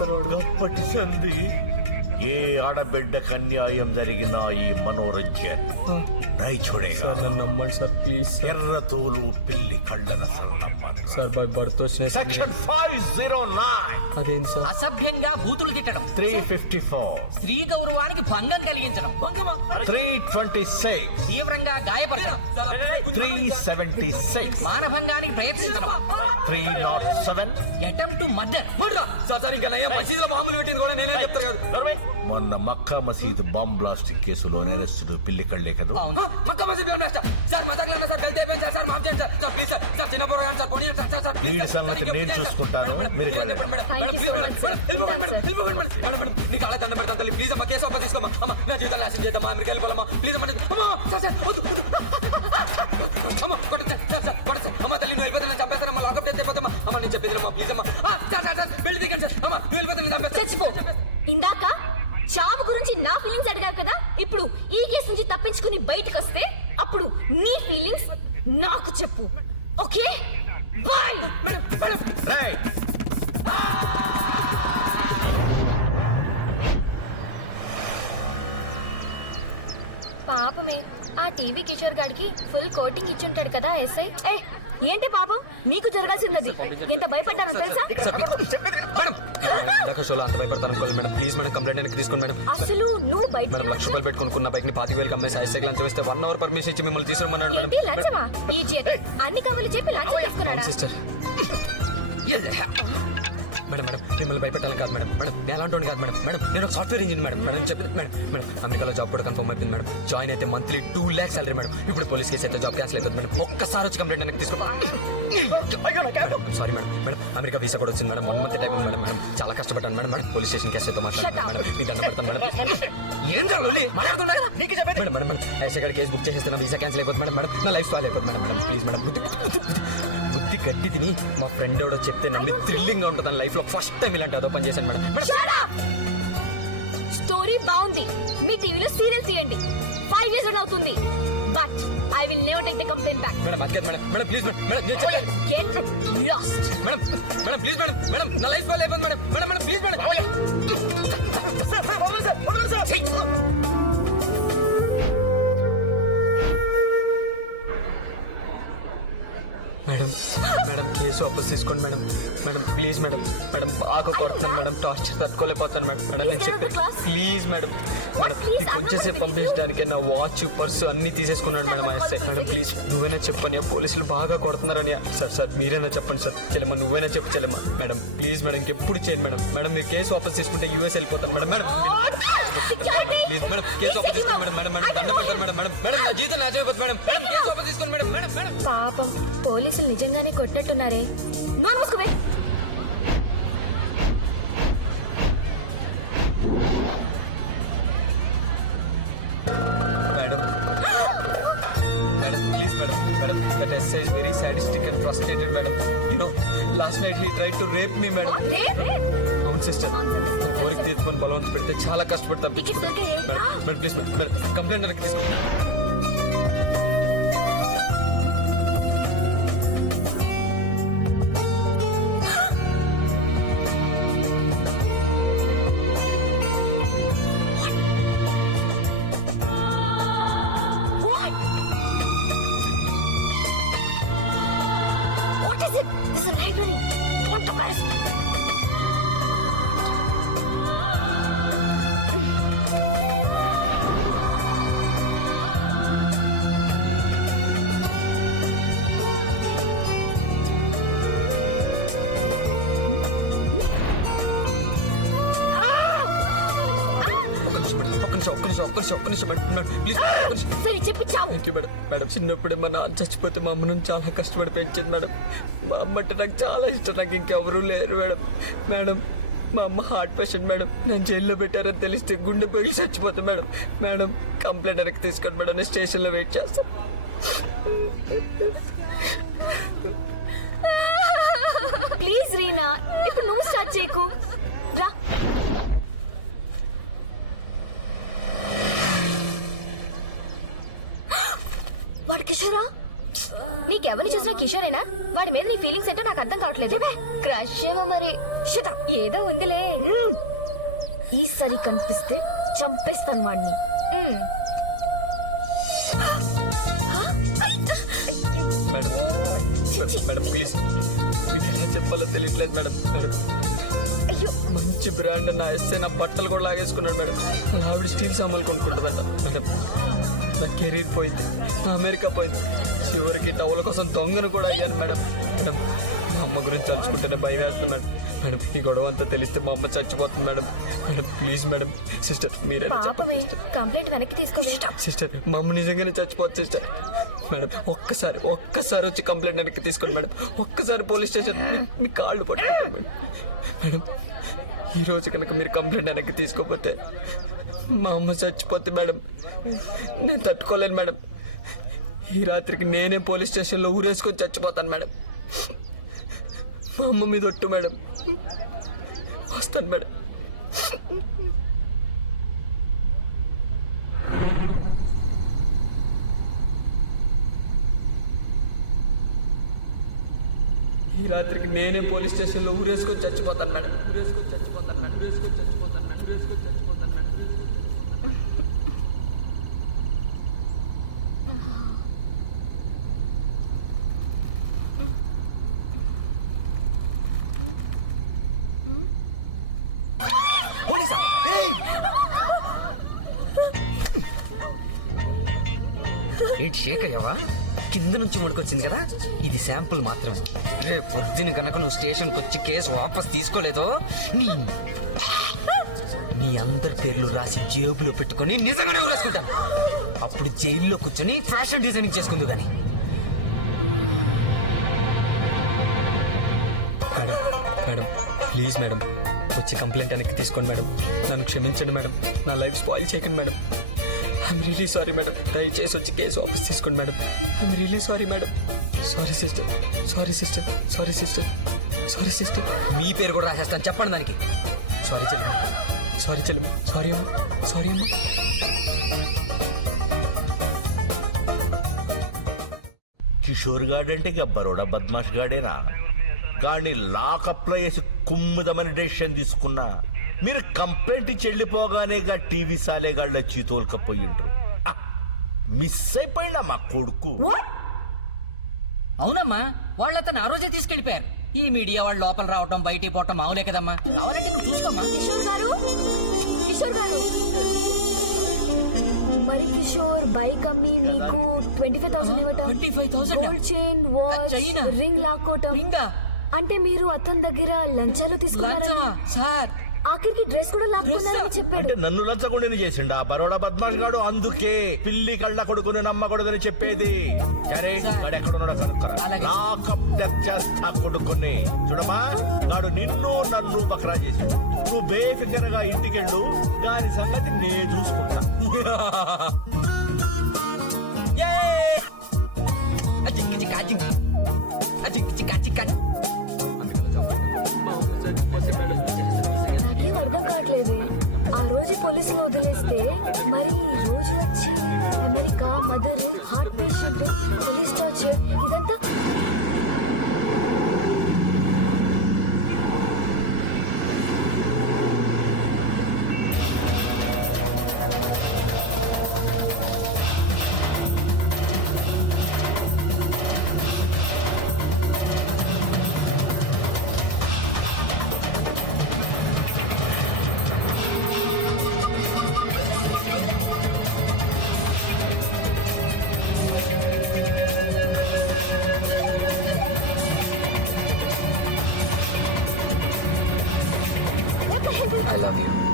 గప్పటి సంధి ఏ ఆడబిడ్డకు అన్యాయం జరిగినా ఈ మనోరంజన్ నై చూడేగా. సార్ నన్ను నమ్మండి సార్ ప్లీజ్. ఎర్ర తోలు పిల్లి కళ్ళన సన్నమ్మ. సార్ బై బర్త్ వచ్చిన సెక్షన్ 509 అదేంటి సార్? అసభ్యంగా బూతులు తిట్టడం, 354 స్త్రీ గౌరవానికి భంగం కలిగించడం, 326 తీవ్రంగా గాయపరచడం, 376 మానభంగానికి ప్రయత్నించడం, 307 అటెంప్ట్ టు మర్డర్. మొన్న మక్కా మసీద్ బాంబ్ బ్లాస్టింగ్ కేసులో నేరస్తుడు పిల్లి కళ్ళే కదా. లీడ్ సంగతి నేను చూసుకుంటాను, మీరు ప్లీజ్ అమ్మా కేసు అమ్మ తీసుకోమా అమ్మ నా జీవితాన్ని నాశనం చేద్దామా మీరు వెళ్ళిపోవాలమ్మా ప్లీజ్ అమ్మ అమ్మ తల్లి నువ్వు వెళ్ళిపోతాను చంపేస్తానమ్మా లాకప్ అయిపోతామా అమ్మ నేను చెప్పేదిమ్మా ప్లీజ్ అమ్మా వెళ్ళి దిగండి అమ్మ నువ్వు వెళ్ళిపోతాను చంపేస్తా. ఇందాక చావు గురించి నా ఫీలింగ్స్ అడిగావు కదా, ఇప్పుడు ఈ కేసు నుంచి తప్పించుకుని బయటకు వస్తే అప్పుడు నీ ఫీలింగ్స్ నాకు చెప్పు. Okay boy. పాపమే ఆ టీవీ కిషోర్ గాడికి ఫుల్ కోటింగ్ ఇచ్చుంటాడు కదా ఎస్ఐ. ఏంటి పాపం నీకు జరగాల్సింది. ఎంత భయపడ్డానో తెలుసా? అంత భయపడతాను మేడం. ప్లీజ్ మేడం కంప్లైంట్ వెనక్కి తీసుకోండి మేడం. అసలు నువ్వు బయట మేడం 1,00,000 రూపాయలు పెట్టుకున్న బైక్ ని 25,000 అమ్మేసి ఐదు సైకిల్ వేస్తే 1 అవర్ పర్మిషన్ ఇచ్చి మిమ్మల్ని తీసుకురమ్మన్నాడు మేడం. లంచమా? అన్ని కబుర్లు చెప్పి లంచం తీసుకున్నాడా? సిస్టర్ మేడం మిమ్మల్ని భయపెట్టాలని కాదు మేడం. నేను అలాంటి కాదు మేడం. నేను ఒక సాఫ్ట్వేర్ ఇంజనీర్ మేడం చెప్పింది మేడం. అమెరికాలో జాబ్ కూడా కన్ఫర్మ్ అయిపోయింది మేడం. జాయిన్ అయితే మంత్లీ 2 lakhs సాలరీ మేడం. ఇప్పుడు పోలీస్ కేసు అయితే జాబ్ క్యాన్సిల్ అవుతుంది మేడం. ఒక్కసారి వచ్చి కంప్లైంట్ అనేది తీసుకోండి. Sorry madam. అమెరికా వీసా కూడా వచ్చింది మేడం. 1 month time madam. చాలా కష్టపడ్డాను మేడం. పోలీస్ స్టేషన్ కేసు అయితే మాట్లాడాను మేడం. మీకు దండం పెడతాను మేడం. మేడం ఐసీ గారి కేసు బుక్ చేసేస్తే నా వీసా క్యాన్సిల్ అయిపోతుంది మేడం. నా లైఫ్ ఫాల్ అయిపోతుంది మేడం. ప్లీజ్ మేడం బుద్ధి గడ్డి తిని మా ఫ్రెండ్ ఎవడో చెప్తే నమ్మి థ్రిల్లింగ్ గా ఉంటుంది లైఫ్ లో ఫస్ట్ టైం ఇలాంటి అదో పని చేశాను మేడం. స్టోరీ బాగుంది. మీ టీవీలో సీరియల్ తీయండి. 5 years అవుతుంది. But I will never take the complaint back. Madam అది madam please madam get lost. Madam please madam నా లైఫ్ ఫాల్ అయిపోతుంది madam. Please madam. Madam case వాపస్ తీసుకోండి మేడం. ప్లీజ్ మేడం బాగా కొడుతున్నాను మేడం. టార్చర్ తట్టుకోలేకపోతాను మేడం. నేను చెప్పి ప్లీజ్ మేడం కొంచెంసేపు పంపించడానికి నా వాచ్ పర్సు అన్ని తీసేసుకున్నాడు మేడం. ఎస్ఐ మేడం ప్లీజ్ నువ్వైనా చెప్పని పోలీసులు బాగా కొడుతున్నారని. సార్ మీరైనా చెప్పండి సార్. చెల్లెమ్మ నువ్వైనా చెప్పు చెల్లెమ్మ. మేడం ప్లీజ్ మేడం ఇంకెప్పుడు చేయండి మేడం. మీరు కేసు వాపస్ తీసుకుంటే US వెళ్ళిపోతాను మేడం. ప్లీజ్ మేడం కేసు వాపస్ తీసుకోండి మేడం. దండం పెట్టారు మేడం. నా జీవితం నాశనం అయిపోతుంది మేడం. కేసు వాపస్ తీసుకోండి మేడం. పాపం పోలీసులు నిజంగానే కొట్టినట్టున్నారే. నోరు మూసుకోవే. Madam please madam that essay is very sadistic and frustrated madam. You know last night he tried to rape me madam. అవును సిస్టర్ కోరిక తీర్చుకొని బలవంత పెడితే చాలా కష్టపడి తప్పించుకున్నాను మేడం. ప్లీజ్ మేడం కంప్లైంట్ వెనక్కి తీసుకోండి. మేడం చిన్నప్పుడే మా నాన్న చచ్చిపోతే మా అమ్మ నుంచి చాలా కష్టపడి పెంచింది మేడం. మా అమ్మ అంటే నాకు చాలా ఇష్టం. నాకు ఇంకెవరూ లేరు మేడం. మా అమ్మ హార్ట్ పేషెంట్ మేడం. నేను జైల్లో పెట్టారని తెలిస్తే గుండె పగిలి చచ్చిపోతా మేడం. కంప్లైంట్ వెనక్కి తీసుకోండి మేడం. నేను స్టేషన్లో వెయిట్ చేస్తాను. ప్లీజ్ రీనా ఇప్పుడు నువ్వు స్టార్ట్ చేయకు. రా వాడు కిషోరా? నీకెవరిని చూసినా కిషోరేనా? వాడి మీద నీ ఫీలింగ్స్ ఏంటో నాకు అర్థం కావట్లేదు. క్రష్ ఏమో మరి. ఏదో ఉందిలే. ఈసారి కనిపిస్తే చంపేస్తాను వాడిని. మేడం మేడం ప్లీజ్ మీకేం చెప్పాలో తెలియట్లేదు మేడం. మేడం అయ్యో మంచి బ్రాండ్ నా ఎస్ఐ నా బట్టలు కూడా లాగేసుకున్నాడు మేడం. నా ఆవిడ స్టీల్ సామాన్లు కొనుక్కుంటుందంట మేడం. నా కెరీర్ పోయింది, నా అమెరికా పోయింది, చివరికి డబ్బుల కోసం దొంగను కూడా అయ్యాను మేడం. మేడం మా అమ్మ గురించి తలుచుకుంటేనే భయం వేస్తుంది మేడం. మేడం ఈ గొడవ అంతా తెలిస్తే మా అమ్మ చచ్చిపోతుంది madam. Madam please madam. Sister మీరే పాపమే, కంప్లైంట్ వెనక్కి తీసుకోవే. సిస్టర్ మా అమ్మ నిజంగానే చచ్చిపోతుంది సిస్టర్. మేడం ఒక్కసారి వచ్చి కంప్లైంట్ వెనక్కి తీసుకోండి మేడం. ఒక్కసారి పోలీస్ స్టేషన్ మీ కాళ్ళు పట్టుకుంటాను మేడం. మేడం ఈ రోజు కనుక మీరు కంప్లైంట్ వెనక్కి తీసుకోకపోతే మా అమ్మ చచ్చిపోతే మేడం నేను తట్టుకోలేను మేడం. ఈ రాత్రికి నేనే పోలీస్ స్టేషన్లో ఊరేసుకొని చచ్చిపోతాను మేడం. మా అమ్మ మీద ఒట్టు మేడం. వస్తాను మేడం. ఈ రాత్రికి నేనే పోలీస్ స్టేషన్లో ఊరేసుకొని చచ్చిపోతాను మేడం. ఊరేసుకొని చచ్చిపోతాను మేడం. ఊరేసుకొని చచ్చిపోతాను మేడం. ఊరేసుకొని చచ్చిపోతాను మేడం. ఏంటి షేక్ అయ్యావా? కింద నుంచి ముడికొచ్చింది కదా, ఇది శాంపుల్ మాత్రమే. రేపు పొద్దున కనుక నువ్వు స్టేషన్కి వచ్చి కేసు వాపస్ తీసుకోలేదో నీ అందరి పేర్లు రాసి జేబులో పెట్టుకొని నిజంగానే ఊరేసుకుంటాను. అప్పుడు జైల్లో కూర్చొని ఫ్యాషన్ డిజైనింగ్ చేసుకుందు కానీ. మేడం మేడం ప్లీజ్ మేడం వచ్చి కంప్లైంట్ వెనక్కి తీసుకోండి మేడం. నన్ను క్షమించండి మేడం. నా లైఫ్ స్పాయిల్ చేయకండి madam. I'm really sorry madam. దయచేసి వచ్చి కేసు వాపస్ తీసుకోండి madam. I'm really sorry madam. Sorry sister. Sorry sister. Sorry sister. Sorry sister. మీ పేరు కూడా రాసేస్తాను, చెప్పండి దానికి. సారీ చెల్లి. సారీ చెల్లి. సారీ అమ్మా. సారీ అమ్మా. కిషోర్ గాడంటే ఇక బరోడా బద్మాష్ గాడేనా? కానీ లాకప్లో వేసి కుమ్ముదమని డెసిషన్ తీసుకున్నా మీరు కంప్లైంట్ చెల్లిపోగానేగా టీవీ సాలేగాళ్ళ చీతోల్కపోయిండ్రు. మిస్ అయిపోయినా మా కొడుకు. అవునమ్మా, వాళ్ళు అతను ఆ రోజే తీసుకెళ్లిపోయారు. ఈ మీడియా వాళ్ళు లోపల రావటం బయటికి పోవటం మామూలే కదమ్మా. కావాలంటే నువ్వు చూసుకోమ్మా. కిషోర్ గారు, కిషోర్ గారు, మరి కిషోర్ బైక్ అమ్మి మీకు 25,000 ఇవ్వటం, 25,000? గోల్డ్ చైన్, వాచ్, చైనా? రింగ్ లాక్కోవటం, రింగా? అంటే మీరు అతని దగ్గర లంచాలు తీసుకున్నారా? లంచమా సార్? ఆఖరికి డ్రెస్ కూడా లాక్కున్నారని చెప్పాడు. అంటే నన్ను లంచగొండిని చేసిండు ఆ బరోడా బద్మాష్ గాడు. అందుకే పిల్లి కళ్ళ కొడుకుని నమ్మకూడదని చెప్పేది. సరే వాడు ఎక్కడున్నాడో కనుక్కరా. అలాగే. లాకప్ డెత్ చేస్తా కొడుకుని. చూడమా, వాడు నిన్ను నన్ను బక్రా చేసిండు. నువ్వు బేఫికరగా ఇంటికెళ్ళు, దాని సంగతి నేను చూసుకుంటా. నాకేం అర్థం కావట్లేదు. ఆ రోజు పోలీసులు వదిలేస్తే మరి ఈ రోజు వచ్చి America, mother, heart patient, police torture, ఇదంతా I love you.